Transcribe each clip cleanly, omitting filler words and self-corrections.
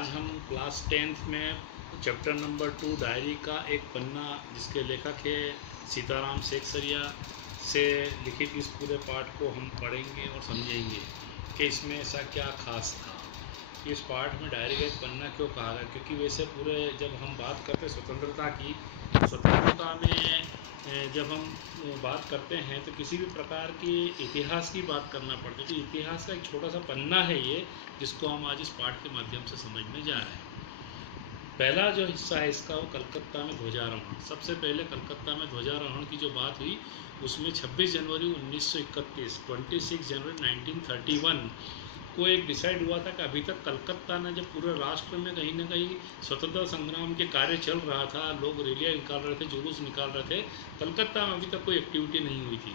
आज हम class 10th में चैप्टर नंबर 2 डायरी का एक पन्ना जिसके लेखक है सीताराम शेखसरिया से लिखित इस पूरे पाठ को हम पढ़ेंगे और समझेंगे कि इसमें ऐसा क्या खास था। इस पाठ में डायरी का एक पन्ना क्यों कहा गया, क्योंकि वैसे पूरे जब हम बात करते हैं स्वतंत्रता में जब हम बात करते हैं तो किसी भी प्रकार की इतिहास की बात करना पड़ती है। तो इतिहास का एक छोटा सा पन्ना है ये, जिसको हम आज इस पाठ के माध्यम से समझने जा रहे हैं। पहला जो हिस्सा है इसका वो कलकत्ता में ध्वजारोहण। सबसे पहले कलकत्ता में ध्वजारोहण की जो बात हुई उसमें 26 जनवरी 1931 26 जनवरी 1931 को एक डिसाइड हुआ था कि अभी तक कलकत्ता ने जब पूरे राष्ट्र में कहीं ना कहीं स्वतंत्रता संग्राम के कार्य चल रहा था, लोग रैलियाँ निकाल रहे थे, जुलूस निकाल रहे थे, कलकत्ता में अभी तक कोई एक्टिविटी नहीं हुई थी।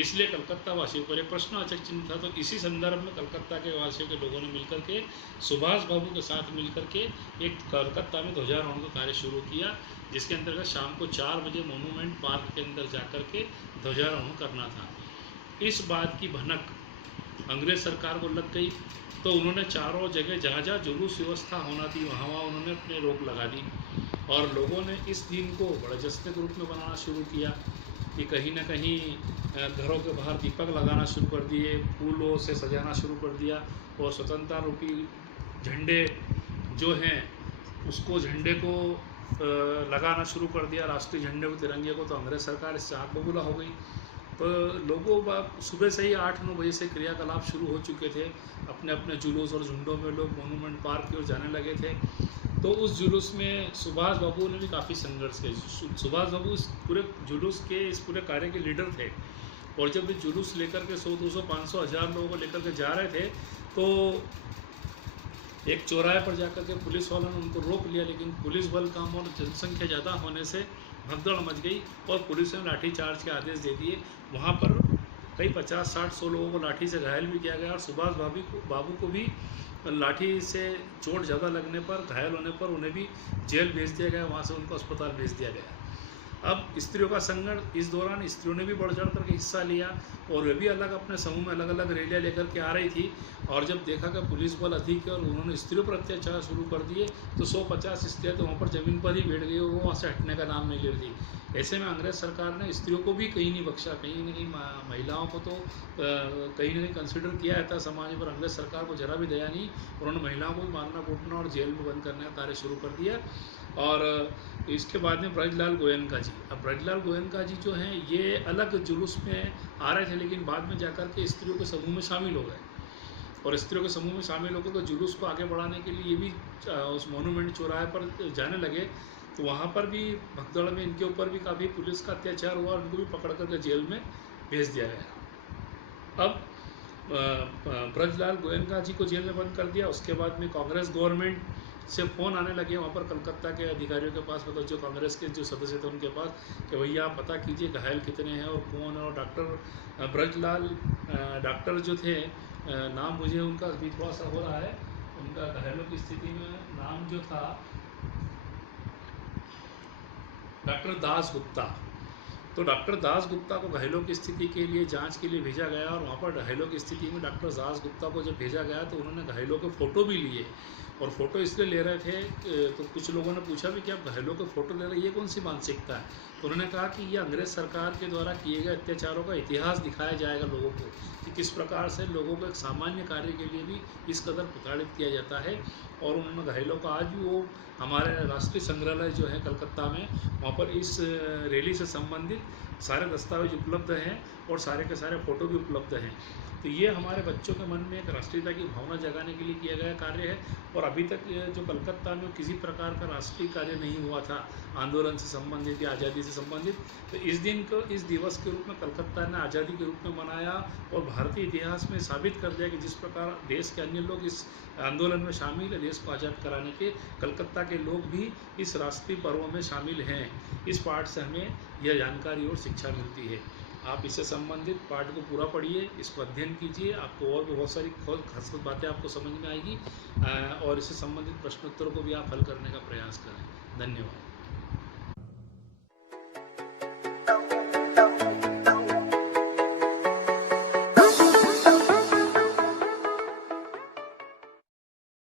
इसलिए कलकत्ता वासियों पर एक प्रश्नवाचक चिन्ह था। तो इसी संदर्भ में कलकत्ता के वासियों के लोगों ने मिलकर के सुभाष बाबू के साथ मिलकर के एक कलकत्ता में ध्वजारोहण का कार्य शुरू किया, जिसके अंतर्गत शाम को 4 बजे मोनूमेंट पार्क के अंदर जाकर के ध्वजारोहण करना था। इस बात की भनक अंग्रेज सरकार को लग गई, तो उन्होंने चारों जगह जहाँ जहाँ जुलूस व्यवस्था होना थी वहाँ उन्होंने अपने रोक लगा दी और लोगों ने इस दिन को बड़े जश्न के रूप में बनाना शुरू किया कि कहीं ना कहीं घरों के बाहर दीपक लगाना शुरू कर दिए, फूलों से सजाना शुरू कर दिया और स्वतंत्रता रूपी झंडे जो हैं उसको झंडे को लगाना शुरू कर दिया, राष्ट्रीय झंडे को, तिरंगे को। तो अंग्रेज सरकार इससे आँख बबूला हो गई। तो लोगों सुबह से ही 8-9 बजे से क्रियाकलाप शुरू हो चुके थे। अपने अपने जुलूस और झुंडों में लोग मोनूमेंट पार्क की ओर जाने लगे थे। तो उस जुलूस में सुभाष बाबू ने भी काफ़ी संघर्ष किया। सुभाष बाबू इस पूरे जुलूस के, इस पूरे कार्य के लीडर थे और जब ये जुलूस लेकर के 100, 200, 500, 1000 लोगों को लेकर के जा रहे थे तो एक चौराहे पर जाकर के पुलिस वालों ने उनको रोक लिया, लेकिन पुलिस बल कम और जनसंख्या ज़्यादा होने से भगदड़ मच गई और पुलिस ने लाठीचार्ज के आदेश दे दिए। वहाँ पर कई 50, 60, 100 लोगों को लाठी से घायल भी किया गया और सुभाष बाबू को भी लाठी से चोट ज़्यादा लगने पर, घायल होने पर उन्हें भी जेल भेज दिया गया, वहाँ से उनको अस्पताल भेज दिया गया। अब स्त्रियों का संघर्ष, इस दौरान स्त्रियों ने भी बढ़ चढ़ करके हिस्सा लिया और वे भी अलग अपने समूह में अलग अलग रैलियाँ लेकर के आ रही थी। और जब देखा कि पुलिस बल अधिक है और उन्होंने स्त्रियों पर अत्याचार शुरू कर दिए तो 150 स्त्रियाँ तो वहाँ पर ज़मीन पर ही बैठ गई और वो वहाँ से हटने का नाम नहीं ले रही थी। ऐसे में अंग्रेज सरकार ने स्त्रियों को भी कहीं नहीं बख्शा, कहीं ना कहीं महिलाओं को तो कहीं ना कहीं कंसिडर किया जाता समाज पर। अंग्रेज सरकार को जरा भी दया नहीं, उन्होंने महिलाओं को भी मारना कूटना और जेल में बंद करने का कार्य शुरू कर दिया। और इसके बाद में ब्रजलाल गोयनका जी, अब ब्रजलाल गोयनका जी जो हैं ये अलग जुलूस में आ रहे थे, लेकिन बाद में जाकर के स्त्रियों के समूह में शामिल हो गए और स्त्रियों के समूह में शामिल होकर तो जुलूस को आगे बढ़ाने के लिए ये भी उस मोनूमेंट चौराहे पर जाने लगे। तो वहाँ पर भी भगदड़ में इनके ऊपर भी काफ़ी पुलिस का अत्याचार हुआ और उनको भी पकड़ करके जेल में भेज दिया गया। अब ब्रजलाल गोयनका जी को जेल में बंद कर दिया। उसके बाद में कांग्रेस गवर्नमेंट से फ़ोन आने लगे वहाँ पर कलकत्ता के अधिकारियों के पास, मतलब जो कांग्रेस के जो सदस्य थे उनके पास, कि भैया आप पता कीजिए घायल कितने हैं और कौन है। और डॉक्टर ब्रजलाल, डॉक्टर जो थे, नाम मुझे उनका भी थोड़ा सा हो रहा है, उनका घायलों की स्थिति में नाम जो था डॉक्टर दास गुप्ता। तो डॉक्टर दास गुप्ता को घायलों की स्थिति के लिए जांच के लिए भेजा गया और वहाँ पर घायलों की स्थिति में डॉक्टर दास गुप्ता को जब भेजा गया तो उन्होंने घायलों के फ़ोटो भी लिए। और फ़ोटो इसलिए ले रहे थे तो कुछ लोगों ने पूछा भी कि आप घायलों के फ़ोटो ले रहे हैं, ये कौन सी मानसिकता है। तो उन्होंने कहा कि ये अंग्रेज़ सरकार के द्वारा किए गए अत्याचारों का इतिहास दिखाया जाएगा लोगों को कि किस प्रकार से लोगों को एक सामान्य कार्य के लिए भी इस कदर प्रताड़ित किया जाता है। और उन्होंने घायलों का आज भी वो हमारे राष्ट्रीय संग्रहालय जो है कलकत्ता में, वहाँ पर इस रैली से संबंधित सारे दस्तावेज उपलब्ध हैं और सारे के सारे फ़ोटो भी उपलब्ध हैं। तो ये हमारे बच्चों के मन में एक राष्ट्रीयता की भावना जगाने के लिए किया गया कार्य है। और अभी तक जो कलकत्ता में किसी प्रकार का राष्ट्रीय कार्य नहीं हुआ था आंदोलन से संबंधित या आज़ादी से संबंधित, तो इस दिन को इस दिवस के रूप में कलकत्ता ने आज़ादी के रूप में मनाया और भारतीय इतिहास में साबित कर दिया कि जिस प्रकार देश के अन्य लोग इस आंदोलन में शामिल है, देश को आज़ाद कराने के, कलकत्ता के लोग भी इस राष्ट्रीय पर्वों में शामिल हैं। इस पाठ से हमें यह जानकारी और शिक्षा मिलती है। आप इससे संबंधित पाठ को पूरा पढ़िए, इसको अध्ययन कीजिए, आपको और भी बहुत सारी खास बातें आपको समझ में आएगी और इससे संबंधित प्रश्नोत्तरों को भी आप हल करने का प्रयास करें। धन्यवाद।